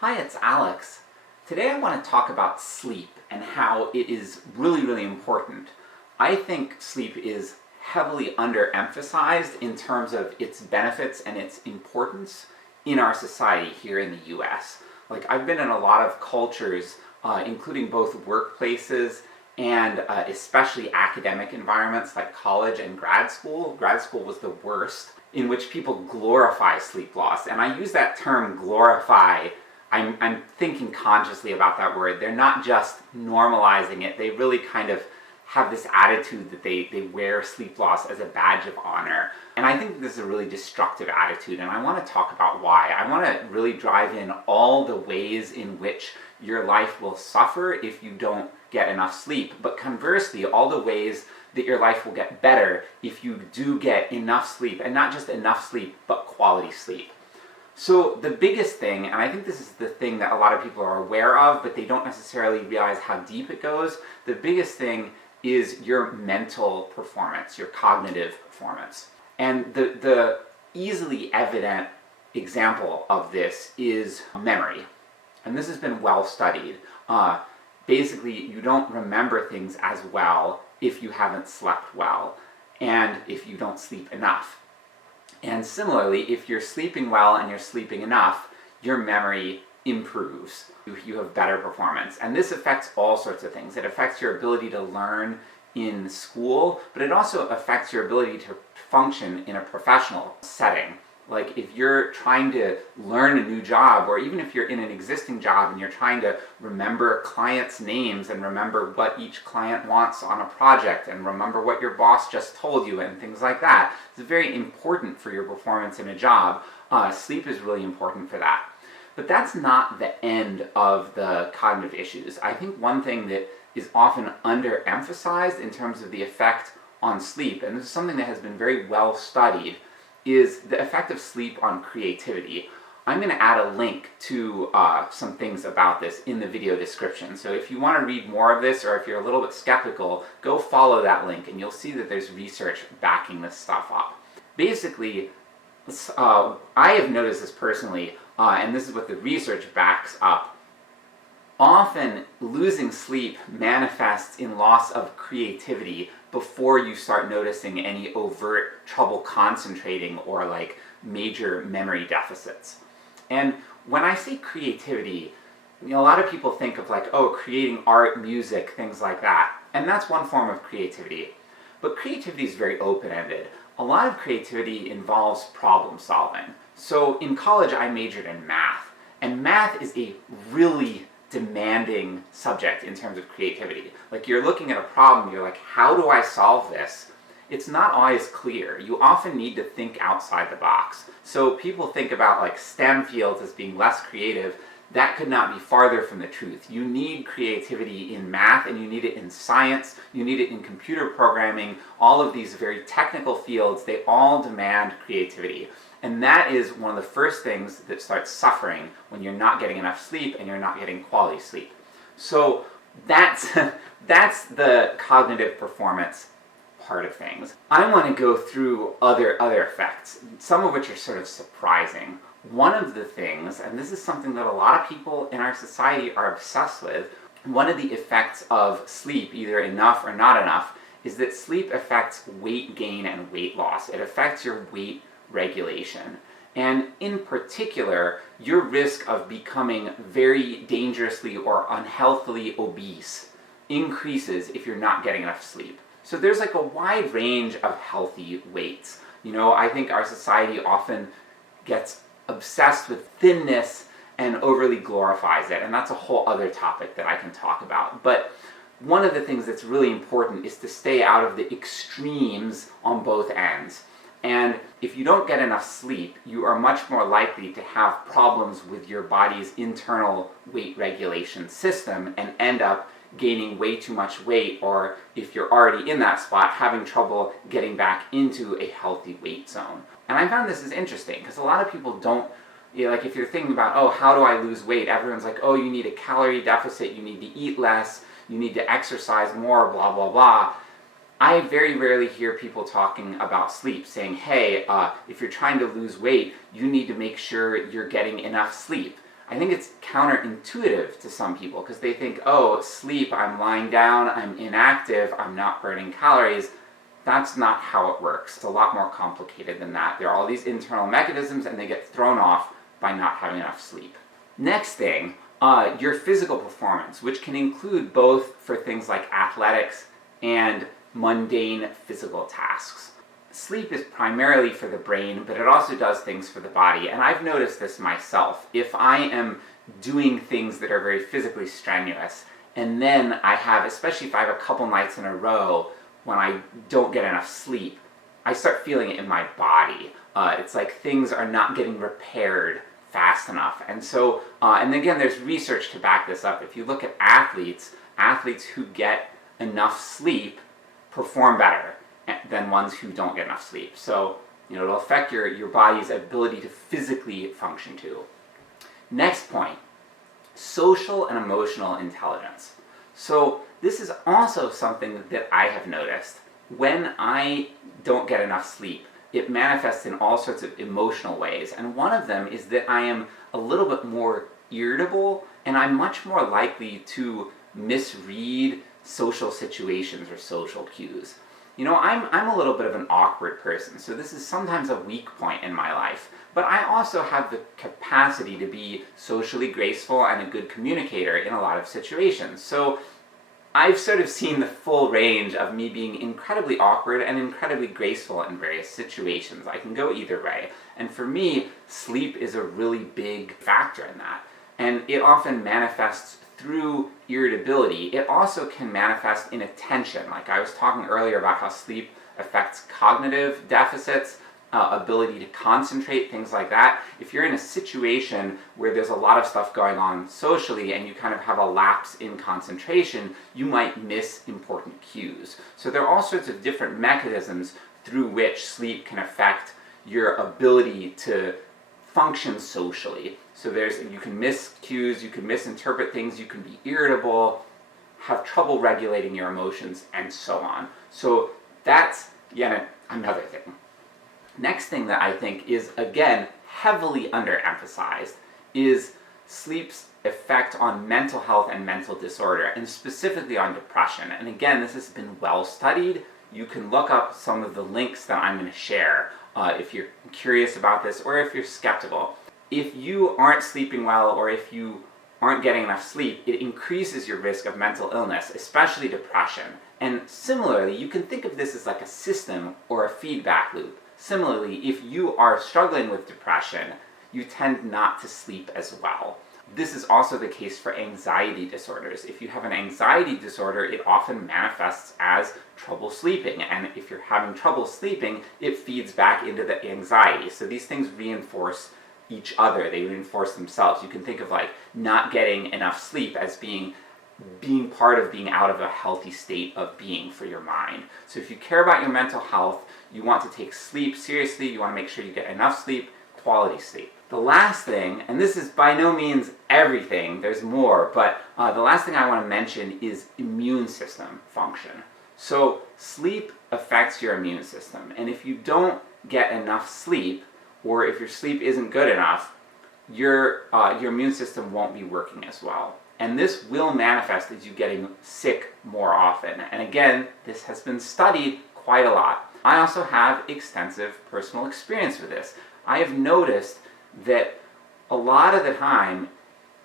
Hi, it's Alex. Today I want to talk about sleep and how it is really, really important. I think sleep is heavily underemphasized in terms of its benefits and its importance in our society here in the US. I've been in a lot of cultures, including both workplaces and especially academic environments like college and grad school. Grad school was the worst, in which people glorify sleep loss. And I use that term glorify. I'm thinking consciously about that word. They're not just normalizing it, they really kind of have this attitude that they wear sleep loss as a badge of honor. And I think this is a really destructive attitude, and I want to talk about why. I want to really drive in all the ways in which your life will suffer if you don't get enough sleep, but conversely, all the ways that your life will get better if you do get enough sleep, and not just enough sleep, but quality sleep. So the biggest thing, and I think this is the thing that a lot of people are aware of, but they don't necessarily realize how deep it goes, the biggest thing is your mental performance, your cognitive performance. And the easily evident example of this is memory. And this has been well studied. Basically, you don't remember things as well if you haven't slept well, and if you don't sleep enough. And similarly, if you're sleeping well and you're sleeping enough, your memory improves. You have better performance. And this affects all sorts of things. It affects your ability to learn in school, but it also affects your ability to function in a professional setting. Like if you're trying to learn a new job, or even if you're in an existing job and you're trying to remember clients' names and remember what each client wants on a project and remember what your boss just told you and things like that, it's very important for your performance in a job. Sleep is really important for that. But that's not the end of the cognitive issues. I think one thing that is often underemphasized in terms of the effect on sleep, and this is something that has been very well studied, is the effect of sleep on creativity. I'm going to add a link to some things about this in the video description. So if you want to read more of this, or if you're a little bit skeptical, go follow that link and you'll see that there's research backing this stuff up. Basically, I have noticed this personally, and this is what the research backs up. Often losing sleep manifests in loss of creativity before you start noticing any overt trouble concentrating or major memory deficits. And when I say creativity, a lot of people think of creating art, music, things like that. And that's one form of creativity. But creativity is very open-ended. A lot of creativity involves problem solving. So in college I majored in math, and math is a really demanding subject in terms of creativity. You're looking at a problem, you're like, how do I solve this? It's not always clear. You often need to think outside the box. So people think about STEM fields as being less creative. That could not be farther from the truth. You need creativity in math, and you need it in science, you need it in computer programming. All of these very technical fields, they all demand creativity. And that is one of the first things that starts suffering when you're not getting enough sleep and you're not getting quality sleep. So that's the cognitive performance part of things. I want to go through other effects, some of which are sort of surprising. One of the things, and this is something that a lot of people in our society are obsessed with, one of the effects of sleep, either enough or not enough, is that sleep affects weight gain and weight loss. It affects your weight regulation. And in particular, your risk of becoming very dangerously or unhealthily obese increases if you're not getting enough sleep. So there's a wide range of healthy weights. I think our society often gets obsessed with thinness and overly glorifies it, and that's a whole other topic that I can talk about. But one of the things that's really important is to stay out of the extremes on both ends. And if you don't get enough sleep, you are much more likely to have problems with your body's internal weight regulation system and end up gaining way too much weight, or if you're already in that spot, having trouble getting back into a healthy weight zone. And I found this is interesting, because a lot of people don't, if you're thinking about, how do I lose weight? Everyone's like, you need a calorie deficit, you need to eat less, you need to exercise more, blah, blah, blah. I very rarely hear people talking about sleep, saying, hey, if you're trying to lose weight, you need to make sure you're getting enough sleep. I think it's counterintuitive to some people because they think, oh, sleep, I'm lying down, I'm inactive, I'm not burning calories. That's not how it works. It's a lot more complicated than that. There are all these internal mechanisms and they get thrown off by not having enough sleep. Next thing, your physical performance, which can include both for things like athletics and mundane physical tasks. Sleep is primarily for the brain, but it also does things for the body, and I've noticed this myself. If I am doing things that are very physically strenuous, and then I have, especially if I have a couple nights in a row when I don't get enough sleep, I start feeling it in my body. It's like things are not getting repaired fast enough. And so, and again, there's research to back this up. If you look at athletes who get enough sleep perform better than ones who don't get enough sleep. So, it'll affect your body's ability to physically function too. Next point, social and emotional intelligence. So this is also something that I have noticed. When I don't get enough sleep, it manifests in all sorts of emotional ways, and one of them is that I am a little bit more irritable, and I'm much more likely to misread social situations or social cues. I'm a little bit of an awkward person, so this is sometimes a weak point in my life, but I also have the capacity to be socially graceful and a good communicator in a lot of situations. So I've sort of seen the full range of me being incredibly awkward and incredibly graceful in various situations. I can go either way. And for me, sleep is a really big factor in that. And it often manifests through irritability. It also can manifest in attention. Like I was talking earlier about how sleep affects cognitive deficits, ability to concentrate, things like that. If you're in a situation where there's a lot of stuff going on socially and you kind of have a lapse in concentration, you might miss important cues. So there are all sorts of different mechanisms through which sleep can affect your ability to function socially. So you can miss cues, you can misinterpret things, you can be irritable, have trouble regulating your emotions, and so on. So that's yet another thing. Next thing that I think is, again, heavily underemphasized is sleep's effect on mental health and mental disorder, and specifically on depression. And again, this has been well studied. You can look up some of the links that I'm going to share if you're curious about this or if you're skeptical. If you aren't sleeping well or if you aren't getting enough sleep, it increases your risk of mental illness, especially depression. And similarly, you can think of this as like a system or a feedback loop. Similarly, if you are struggling with depression, you tend not to sleep as well. This is also the case for anxiety disorders. If you have an anxiety disorder, it often manifests as trouble sleeping. And if you're having trouble sleeping, it feeds back into the anxiety. So these things reinforce each other. They reinforce themselves. You can think of like not getting enough sleep as being part of being out of a healthy state of being for your mind. So if you care about your mental health, you want to take sleep seriously, you want to make sure you get enough sleep, quality sleep. The last thing, and this is by no means everything, there's more, but the last thing I want to mention is immune system function. So sleep affects your immune system, and if you don't get enough sleep, or if your sleep isn't good enough, your immune system won't be working as well. And this will manifest as you getting sick more often. And again, this has been studied quite a lot. I also have extensive personal experience with this. I have noticed that a lot of the time,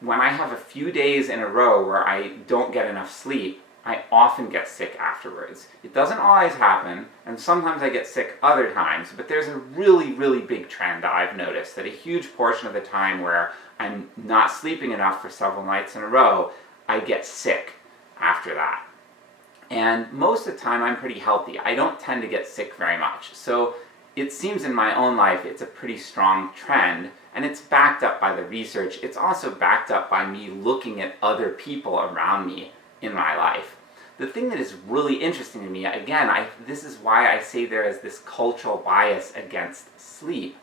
when I have a few days in a row where I don't get enough sleep, I often get sick afterwards. It doesn't always happen, and sometimes I get sick other times, but there's a really, really big trend that I've noticed, that a huge portion of the time where I'm not sleeping enough for several nights in a row, I get sick after that. And most of the time I'm pretty healthy. I don't tend to get sick very much. So it seems in my own life it's a pretty strong trend, and it's backed up by the research. It's also backed up by me looking at other people around me in my life. The thing that is really interesting to me, again, this is why I say there is this cultural bias against sleep.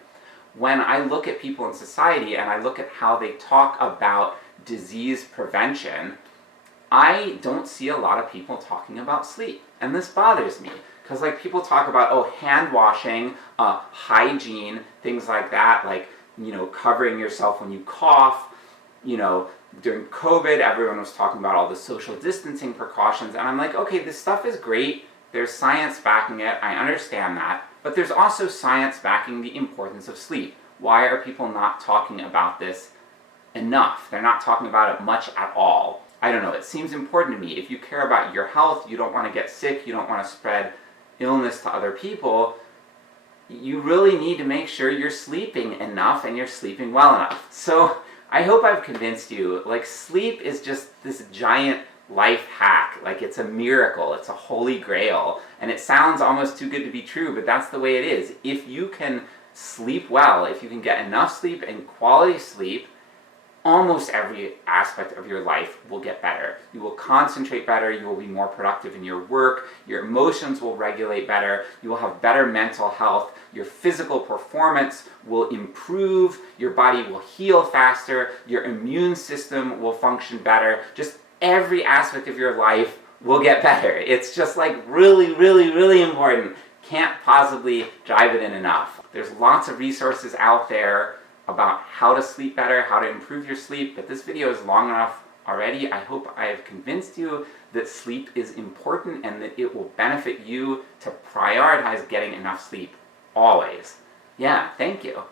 When I look at people in society and I look at how they talk about disease prevention, I don't see a lot of people talking about sleep. And this bothers me, because like people talk about, hand washing, hygiene, things like that, like, covering yourself when you cough. during COVID, everyone was talking about all the social distancing precautions, and I'm like, okay, this stuff is great. There's science backing it. I understand that. But there's also science backing the importance of sleep. Why are people not talking about this enough? They're not talking about it much at all. I don't know. It seems important to me. If you care about your health, you don't want to get sick, you don't want to spread illness to other people, you really need to make sure you're sleeping enough and you're sleeping well enough. So I hope I've convinced you, like, sleep is just this giant life hack. Like, it's a miracle, it's a holy grail, and it sounds almost too good to be true, but that's the way it is. If you can sleep well, if you can get enough sleep and quality sleep, almost every aspect of your life will get better. You will concentrate better, you will be more productive in your work, your emotions will regulate better, you will have better mental health, your physical performance will improve, your body will heal faster, your immune system will function better, just every aspect of your life will get better. It's just like really, really, really important. Can't possibly drive it in enough. There's lots of resources out there about how to sleep better, how to improve your sleep, but this video is long enough already. I hope I have convinced you that sleep is important and that it will benefit you to prioritize getting enough sleep always. Yeah, thank you.